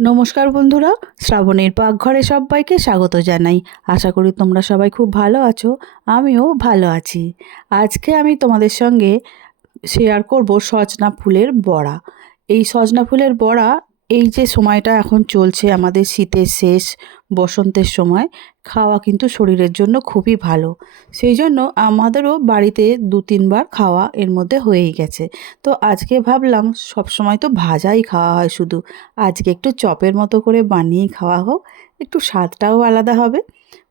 নমস্কার বন্ধুরা, শ্রাবণীর পাকঘরে সবাইকে স্বাগত জানাই। আশা করি তোমরা সবাই খুব ভালো আছো। আমিও ভালো আছি। আজকে আমি তোমাদের সঙ্গে শেয়ার করব সজনা ফুলের বড়া। এই সজনা ফুলের বড়া, এই যে সময়টা এখন চলছে আমাদের শীতের শেষ, বসন্তের সময়, খাওয়া কিন্তু শরীরের জন্য খুবই ভালো। সেই জন্য আমাদেরও বাড়িতে 2-3 বার খাওয়া এর মধ্যে হয়েই গেছে। তো আজকে ভাবলাম সব সময় তো ভাজাই খাওয়া হয় শুধু, আজকে একটু চপের মতো করে বানিয়ে খাওয়া হোক, একটু স্বাদটাও আলাদা হবে।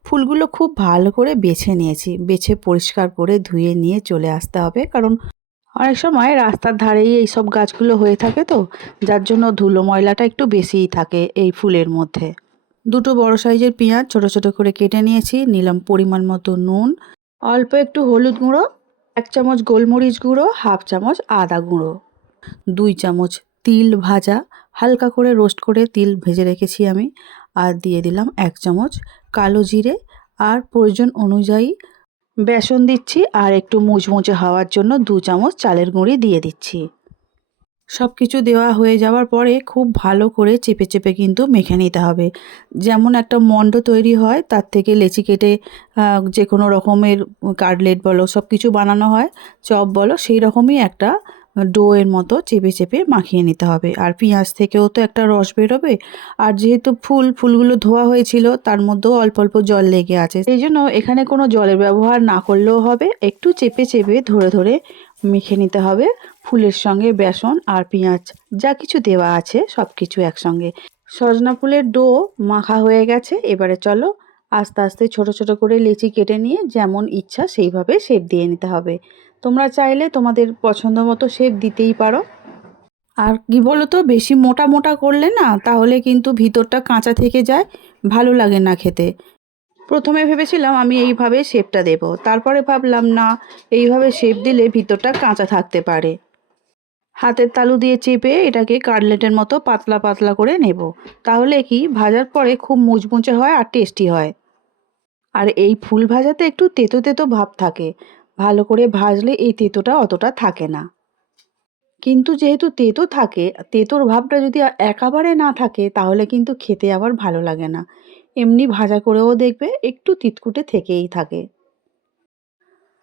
ফুলগুলো খুব ভালো করে বেছে নিয়েছি, বেছে পরিষ্কার করে ধুয়ে নিয়ে চলে আসতে হবে, কারণ অনেক সময় রাস্তার ধারেই এই সব গাছগুলো হয়ে থাকে, তো যার জন্য ধুলো ময়লাটা একটু বেশিই থাকে এই ফুলের মধ্যে। দুটো বড় সাইজের পেঁয়াজ ছোট ছোট করে কেটে নিয়েছি, নিলাম পরিমাণ মতো নুন, অল্প একটু হলুদ গুঁড়ো, 1 চামচ গোলমরিচ গুঁড়ো, 1/2 চামচ আদা গুঁড়ো, 2 চামচ তিল ভাজা, হালকা করে রোস্ট করে তিল ভেজে রেখেছি আমি, আর দিয়ে দিলাম 1 চামচ কালো জিরে, আর প্রয়োজন অনুযায়ী বেসন দিচ্ছি, আর একটু মুচমুচে হওয়ার জন্য 2 চামচ চালের গুঁড়ি দিয়ে দিচ্ছি। সব কিছু দেওয়া হয়ে যাওয়ার পরে খুব ভালো করে চেপে চেপে কিন্তু মেখে নিতে হবে। যেমন একটা মণ্ড তৈরি হয়, তার থেকে লেচি কেটে যে কোনো রকমের কাটলেট বলো, সব কিছু বানানো হয়, চপ বলো, সেই রকমই একটা ডোয়ের মতো চেপে চেপে মাখিয়ে নিতে হবে। আর পেঁয়াজ থেকেও তো একটা রস বেরোবে, আর যেহেতু ফুলগুলো ধোয়া হয়েছিল, তার মধ্যেও অল্প অল্প জল লেগে আছে, সেই জন্য এখানে কোনো জলের ব্যবহার না করলেও হবে। একটু চেপে চেপে ধরে ধরে মেখে নিতে হবে ফুলের সঙ্গে বেসন আর পেঁয়াজ যা কিছু দেওয়া আছে সব কিছু একসঙ্গে। সজনা ফুলের ডো মাখা হয়ে গেছে। এবারে চলো আস্তে আস্তে ছোট ছোট করে লেচি কেটে নিয়ে যেমন ইচ্ছা সেইভাবে শেপ দিয়ে নিতে হবে। তোমরা চাইলে তোমাদের পছন্দ মতো শেপ দিতেই পারো। আর কি বলো তো, বেশি মোটা মোটা করলে না, তাহলে কিন্তু ভিতরটা কাঁচা থেকে যায়, ভালো লাগে না খেতে। প্রথমে ভেবেছিলাম আমি এইভাবে শেপটা দেব, তারপরে ভাবলাম না, এইভাবে শেপ দিলে ভিতরটা কাঁচা থাকতে পারে। হাতের তালু দিয়ে চেপে এটাকে কাটলেটের মতো পাতলা পাতলা করে নেব, তাহলে কি ভাজার পরে খুব মুচমুচে হয় আর টেস্টি হয়। আর এই ফুল ভাজাতে একটু তেতো তেতো ভাব থাকে, ভালো করে ভাজলে এই তেতোটা অতটা থাকে না। কিন্তু যেহেতু তেতো থাকে, তেতোর ভাবটা যদি একেবারে না থাকে, তাহলে কিন্তু খেতে আবার ভালো লাগে না। এমনি ভাজা করেও দেখবে একটু তিতকুটে থেকেই থাকে।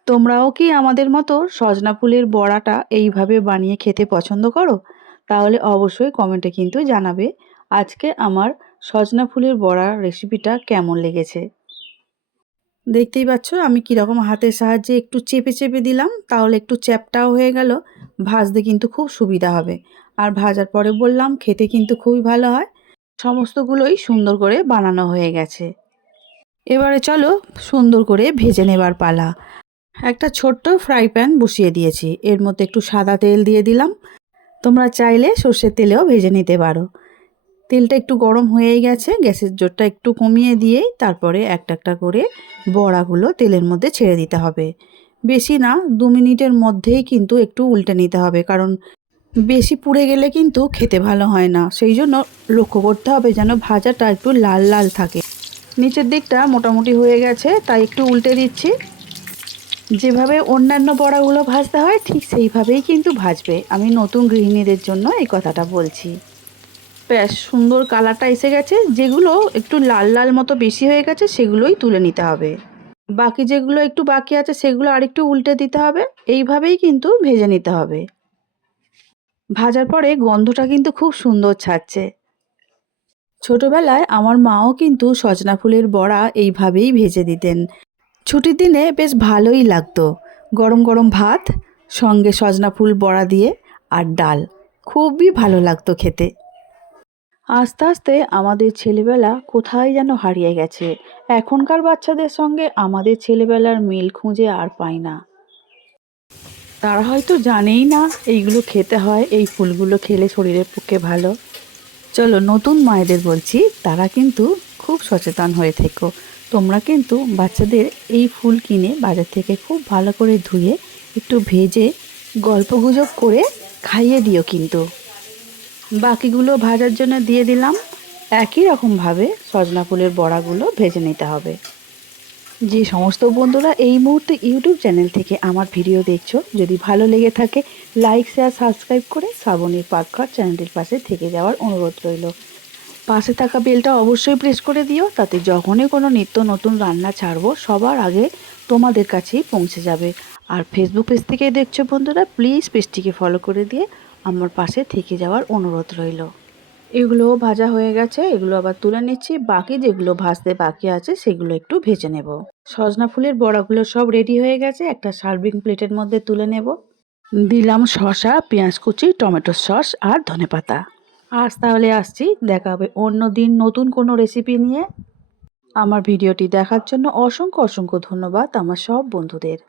তোমরাও কি আমাদের মতো সজনা ফুলের বড়াটা এইভাবে বানিয়ে খেতে পছন্দ করো? তাহলে অবশ্যই কমেন্টে কিন্তু জানাবে আজকে আমার সজনা ফুলের বড়ার রেসিপিটা কেমন লেগেছে। দেখতেই পাচ্ছ আমি কীরকম হাতের সাহায্যে একটু চেপে চেপে দিলাম, তাহলে একটু চ্যাপটাও হয়ে গেল, ভাজতে কিন্তু খুব সুবিধা হবে। আর ভাজার পরে বললাম খেতে কিন্তু খুবই ভালো হয়। সমস্তগুলোই সুন্দর করে বানানো হয়ে গেছে। এবারে চলো সুন্দর করে ভেজে নেবার পালা। একটা ছোট্ট ফ্রাই প্যান বসিয়ে দিয়েছি, এর মধ্যে একটু সাদা তেল দিয়ে দিলাম। তোমরা চাইলে সর্ষের তেলেও ভেজে নিতে পারো। তেলটা একটু গরম হয়েই গেছে, গ্যাসের জোরটা একটু কমিয়ে দিয়েই তারপরে একটা একটা করে বড়াগুলো তেলের মধ্যে ছেড়ে দিতে হবে। বেশি না, 2 মিনিটের মধ্যেই কিন্তু একটু উল্টে নিতে হবে, কারণ বেশি পুড়ে গেলে কিন্তু খেতে ভালো হয় না। সেই জন্য লক্ষ্য করতে হবে যেন ভাজাটা একটু লাল লাল থাকে। নিচের দিকটা মোটামুটি হয়ে গেছে, তাই একটু উল্টে দিচ্ছি। যেভাবে অন্যান্য বড়াগুলো ভাজতে হয় ঠিক সেইভাবেই কিন্তু ভাজবে। আমি নতুন গৃহিণীদের জন্য এই কথাটা বলছি। বেশ সুন্দর কালারটা এসে গেছে, যেগুলো একটু লাল লাল মতো বেশি হয়ে গেছে সেগুলোই তুলে নিতে হবে। বাকি যেগুলো একটু বাকি আছে সেগুলো আরেকটু উল্টে দিতে হবে। এইভাবেই কিন্তু ভেজে নিতে হবে। ভাজার পরে গন্ধটা কিন্তু খুব সুন্দর ছাড়ছে। ছোটবেলায় আমার মাও কিন্তু সজনা ফুলের বড়া এইভাবেই ভেজে দিতেন। ছুটির দিনে বেশ ভালোই লাগতো। গরম গরম ভাত, সঙ্গে সজনা ফুল বড়া দিয়ে, আর ডাল, খুবই ভালো লাগতো খেতে। আস্তে আস্তে আমাদের ছেলেবেলা কোথায় যেন হারিয়ে গেছে। এখনকার বাচ্চাদের সঙ্গে আমাদের ছেলেবেলার মিল খুঁজে আর পাই না। তারা হয়তো জানেই না এইগুলো খেতে হয়, এই ফুলগুলো খেলে শরীরের পক্ষে ভালো। চলো নতুন মায়েদের বলছি, তারা কিন্তু খুব সচেতন হয়ে থেকো। তোমরা কিন্তু বাচ্চাদের এই ফুল কিনে বাজার থেকে খুব ভালো করে ধুয়ে একটু ভেজে গল্পগুজব করে খাইয়ে দিও কিন্তু। বাকিগুলো ভাজার জন্য দিয়ে দিলাম। একই রকমভাবে সজনা ফুলের বড়াগুলো ভেজে নিতে হবে। যে সমস্ত বন্ধুরা এই মুহূর্তে ইউটিউব চ্যানেল থেকে আমার ভিডিও দেখছো, যদি ভালো লেগে থাকে লাইক শেয়ার সাবস্ক্রাইব করে শ্রাবণীর পাকঘর চ্যানেলটির পাশে থেকে যাওয়ার অনুরোধ রইল। পাশে থাকা বেলটা অবশ্যই প্রেস করে দিও, তাতে যখনই কোনো নিত্য নতুন রান্না ছাড়বো সবার আগে তোমাদের কাছেই পৌঁছে যাবে। আর ফেসবুক পেজ থেকে দেখছো বন্ধুরা, প্লিজ পেজটিকে ফলো করে দিয়ে আমার পাশে থেকে যাওয়ার অনুরোধ রইল। এগুলোও ভাজা হয়ে গেছে, এগুলো আবার তুলে নিচ্ছি। বাকি যেগুলো ভাজতে বাকি আছে সেগুলো একটু ভেজে নেব। সজনা ফুলের বড়াগুলো সব রেডি হয়ে গেছে, একটা সার্ভিং প্লেটের মধ্যে তুলে নেব। দিলাম শসা, পেঁয়াজ কুচি, টমেটো সস আর ধনেপাতা। আজ তাহলে আসছি, দেখা হবে অন্য দিন নতুন কোনো রেসিপি নিয়ে। আমার ভিডিওটি দেখার জন্য অসংখ্য অসংখ্য ধন্যবাদ আমার সব বন্ধুদের।